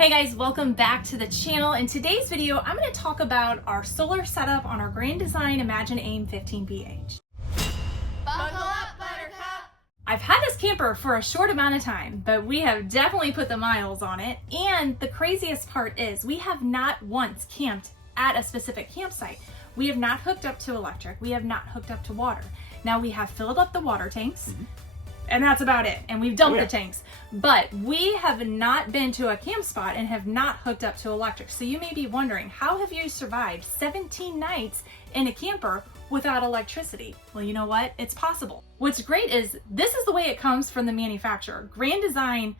Hey guys, welcome back to the channel. In today's video, I'm going to talk about our solar setup on our Grand Design 𝕉𝕼 15BH. Buckle up, Buttercup! I've had this camper for a short amount of time, but we have definitely put the miles on it. And the craziest part is we have not once camped at a specific campsite. We have not hooked up to electric. We have not hooked up to water. Now we have filled up the water tanks. And that's about it. And we've dumped the tanks. But we have not been to a camp spot and have not hooked up to electric. So you may be wondering, how have you survived 17 nights in a camper without electricity? Well, you know what? It's possible. What's great is this is the way it comes from the manufacturer. Grand Design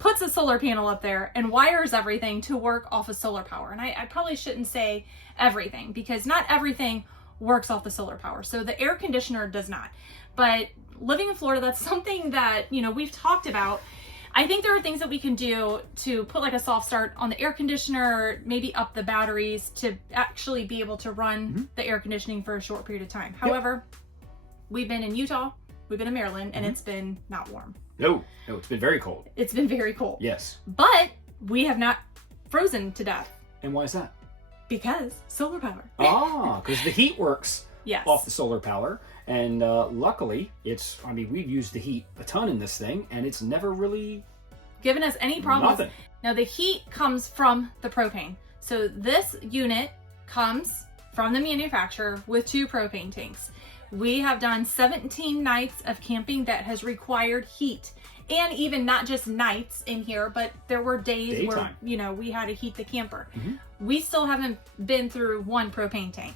puts a solar panel up there and wires everything to work off of solar power. And I probably shouldn't say everything because not everything works off the solar power. So the air conditioner does not. But living in Florida, that's something that, you know, we've talked about. I think there are things that we can do to put like a soft start on the air conditioner, maybe up the batteries to actually be able to run the air conditioning for a short period of time. However, we've been in Utah, we've been in Maryland, and it's been not warm. No, it's been very cold. It's been very cold. Yes. But we have not frozen to death. And why is that? Because solar power. Ah, because the heat works Yes. off the solar power. And luckily, we've used the heat a ton in this thing, and it's never really given us any problems. Nothing. Now the heat comes from the propane. So this unit comes from the manufacturer with 2 propane tanks. We have done 17 nights of camping that has required heat. And even not just nights in here, but there were days where, you know, we had to heat the camper. We still haven't been through 1 propane tank.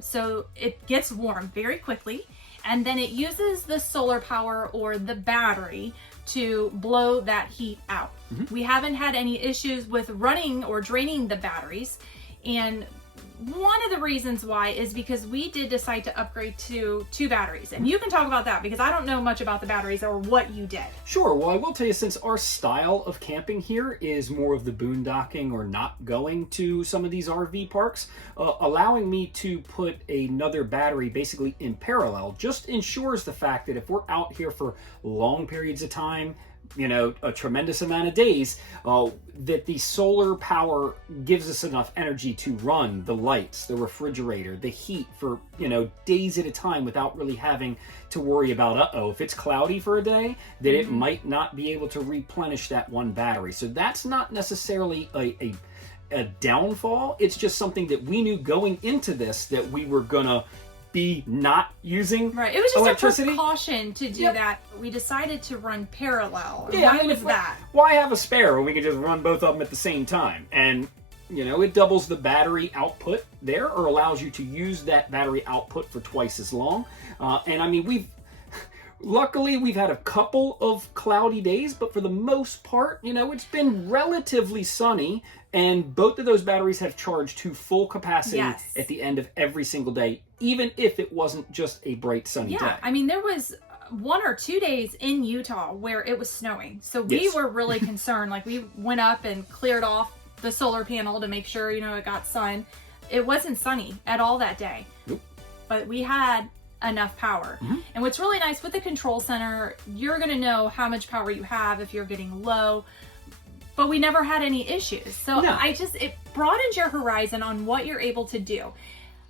So it gets warm very quickly, and then it uses the solar power or the battery to blow that heat out. We haven't had any issues with running or draining the batteries, and one of the reasons why is because we did decide to upgrade to 2 batteries. And you can talk about that because I don't know much about the batteries or what you did. Sure. Well, I will tell you, since our style of camping here is more of the boondocking or not going to some of these RV parks, allowing me to put another battery basically in parallel just ensures the fact that if we're out here for long periods of time, you know, a tremendous amount of days, that the solar power gives us enough energy to run the lights, the refrigerator, the heat for, you know, days at a time without really having to worry about, if it's cloudy for a day, that it might not be able to replenish that 1 battery. So that's not necessarily a downfall. It's just something that we knew going into this that we were gonna be not using Right. It was just electricity. a precaution to do that. We decided to run parallel. Yeah, Why was that? Why have a spare when we can just run both of them at the same time? And, you know, it doubles the battery output there, or allows you to use that battery output for twice as long. And I mean, luckily we've had a couple of cloudy days, but for the most part, you know, it's been relatively sunny, and both of those batteries have charged to full capacity at the end of every single day, even if it wasn't just a bright sunny day. Yeah, I mean, there was 1 or 2 days in Utah where it was snowing. So we were really concerned. Like, we went up and cleared off the solar panel to make sure, you know, it got sun. It wasn't sunny at all that day. Nope. But we had enough power. And what's really nice with the control center, you're going to know how much power you have if you're getting low. But we never had any issues. So it broadens your horizon on what you're able to do.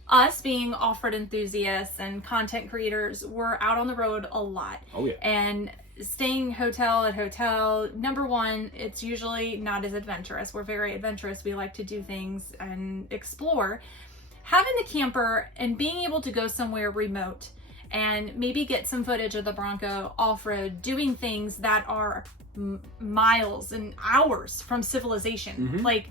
Us being off-road enthusiasts and content creators, we're out on the road a lot. Oh yeah. And staying hotel at hotel, number one, it's usually not as adventurous. We're very adventurous. We like to do things and explore. Having the camper and being able to go somewhere remote and maybe get some footage of the Bronco off-road, doing things that are miles and hours from civilization. Like,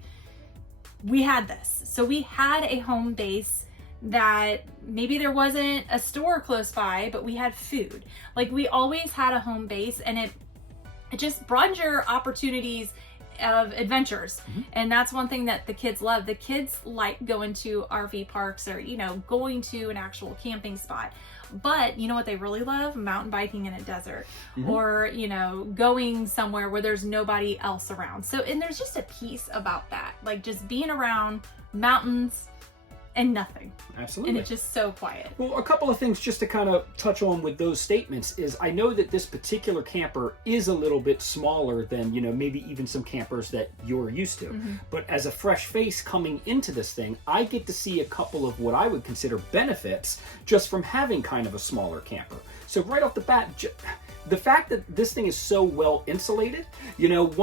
we had this. So we had a home base that maybe there wasn't a store close by, but we had food. Like, we always had a home base, and it just broadens your opportunities of adventures. And that's one thing that the kids love. The kids like going to RV parks or, you know, going to an actual camping spot. But you know what they really love? Mountain biking in a desert, or, you know, going somewhere where there's nobody else around. So, and there's just a piece about that, like just being around mountains and nothing. Absolutely. And it's just so quiet. Well, a couple of things just to kind of touch on with those statements is I know that this particular camper is a little bit smaller than, you know, maybe even some campers that you're used to. But as a fresh face coming into this thing, I get to see a couple of what I would consider benefits just from having kind of a smaller camper. So right off the bat, the fact that this thing is so well insulated, you know,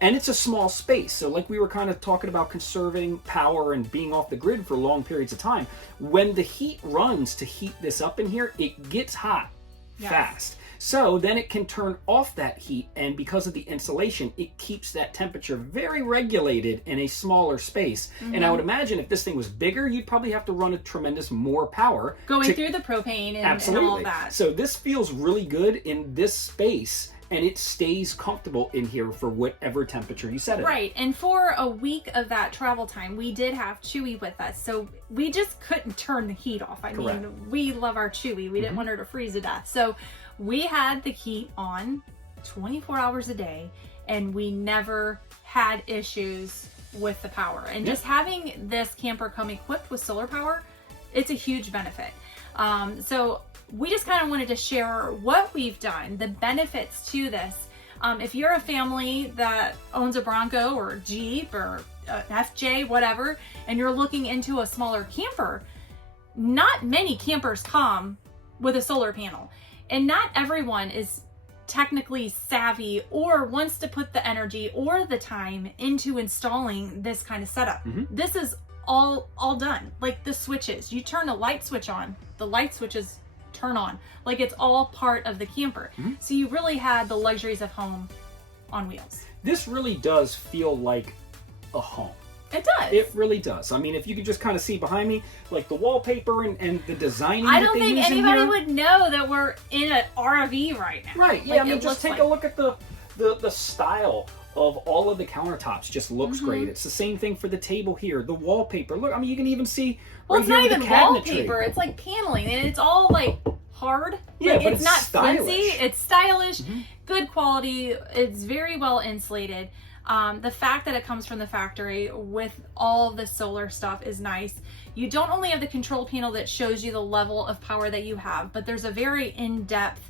and it's a small space. So like we were kind of talking about conserving power and being off the grid for long periods of time. When the heat runs to heat this up in here, it gets hot fast. So then it can turn off that heat, and because of the insulation, it keeps that temperature very regulated in a smaller space. And I would imagine if this thing was bigger, you'd probably have to run a tremendous more power. Going through the propane and all that. So this feels really good in this space, and it stays comfortable in here for whatever temperature you set it. Right, and for a week of that travel time, we did have Chewie with us, so we just couldn't turn the heat off. I mean, we love our Chewie. We didn't want her to freeze to death. So we had the heat on 24 hours a day, and we never had issues with the power. And just having this camper come equipped with solar power, it's a huge benefit. So we just kind of wanted to share what we've done, the benefits to this. If you're a family that owns a Bronco or Jeep or FJ, whatever, and you're looking into a smaller camper, not many campers come with a solar panel. And not everyone is technically savvy or wants to put the energy or the time into installing this kind of setup. This is all done. Like the switches, you turn a light switch on, the light switches turn on. Like it's all part of the camper. So you really had the luxuries of home on wheels. This really does feel like a home. It does. It really does. I mean, if you could just kind of see behind me, like the wallpaper and the designing I don't think anybody would know that we're in an RV right now. Right, yeah, like, I mean, just take a look at the style of all of the countertops. Just looks great. It's the same thing for the table here. The wallpaper. Look, I mean, you can even see right it's here not with even the cabinetry. wallpaper. It's like paneling, and it's all like hard. Yeah, like, but it's not stylish. flimsy. It's stylish, good quality. It's very well insulated. The fact that it comes from the factory with all the solar stuff is nice. You don't only have the control panel that shows you the level of power that you have, but there's a very in-depth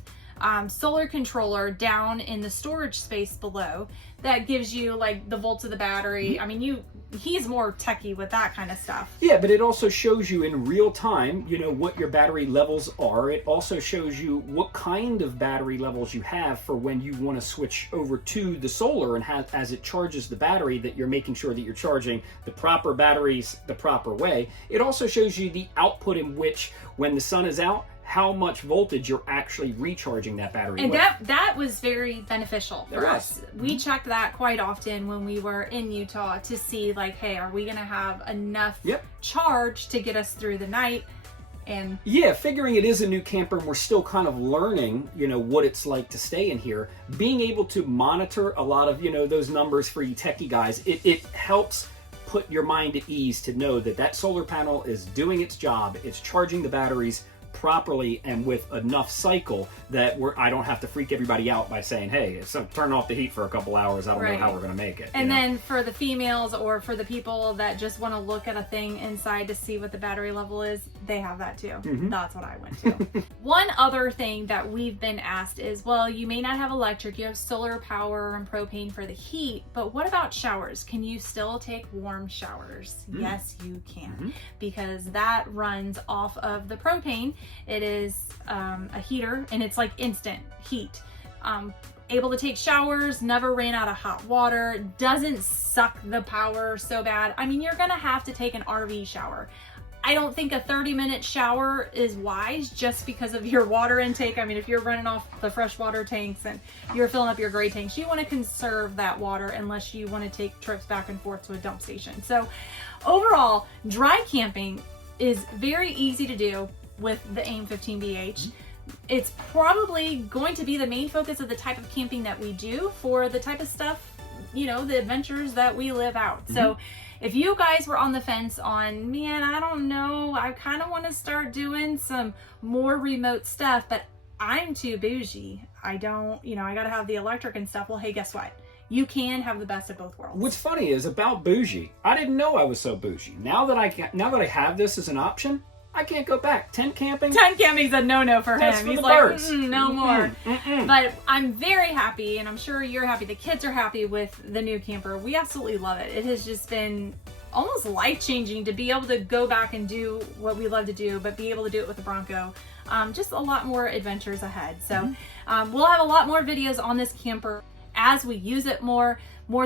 solar controller down in the storage space below that gives you like the volts of the battery. I mean, he's more techie with that kind of stuff. Yeah, but it also shows you in real time, you know, what your battery levels are. It also shows you what kind of battery levels you have for when you want to switch over to the solar, and as it charges the battery, that you're making sure that you're charging the proper batteries the proper way. It also shows you the output in which, when the sun is out, how much voltage you're actually recharging that battery and with. that was very beneficial for us. We checked that quite often when we were in Utah to see like, hey, are we gonna have enough charge to get us through the night? And yeah, figuring it is a new camper and we're still kind of learning, you know, what it's like to stay in here, being able to monitor a lot of, you know, those numbers for you techie guys, it helps put your mind at ease to know that that solar panel is doing its job. It's charging the batteries properly and with enough cycle that I don't have to freak everybody out by saying, hey, so turn off the heat for a couple hours. I don't know how we're going to make it. And then for the females or for the people that just want to look at a thing inside to see what the battery level is, they have that too. That's what I went to. One other thing that we've been asked is, well, you may not have electric, you have solar power and propane for the heat, but what about showers? Can you still take warm showers? Yes, you can, because that runs off of the propane. It is a heater, and it's like instant heat. Able to take showers, never ran out of hot water, doesn't suck the power so bad. I mean, you're gonna have to take an RV shower. I don't think a 30-minute shower is wise just because of your water intake. I mean, if you're running off the freshwater tanks and you're filling up your gray tanks, you want to conserve that water unless you want to take trips back and forth to a dump station. So overall, dry camping is very easy to do with the AIM 15BH. It's probably going to be the main focus of the type of camping that we do for the type of stuff, you know, the adventures that we live out. So if you guys were on the fence on, man, I don't know, I kind of want to start doing some more remote stuff, but I'm too bougie. I don't, you know, I got to have the electric and stuff. Well, hey, guess what? you can have the best of both worlds. What's funny is about bougie, I didn't know I was so bougie. Now that I have this as an option, I can't go back. Tent camping? Tent camping's a no-no for That's him. for He's the like, birds. no more. Mm-mm. But I'm very happy, and I'm sure you're happy. The kids are happy with the new camper. We absolutely love it. It has just been almost life-changing to be able to go back and do what we love to do, but be able to do it with the Bronco. Just a lot more adventures ahead. So we'll have a lot more videos on this camper as we use it more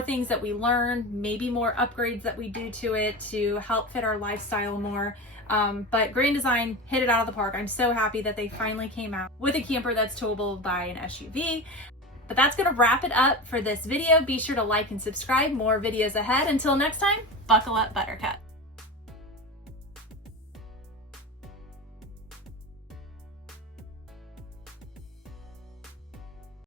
things that we learn, maybe more upgrades that we do to it to help fit our lifestyle more. But Grand Design hit it out of the park. I'm so happy that they finally came out with a camper that's towable by an SUV. But that's going to wrap it up for this video. Be sure to like and subscribe. More videos ahead. Until next time, buckle up, Buttercup.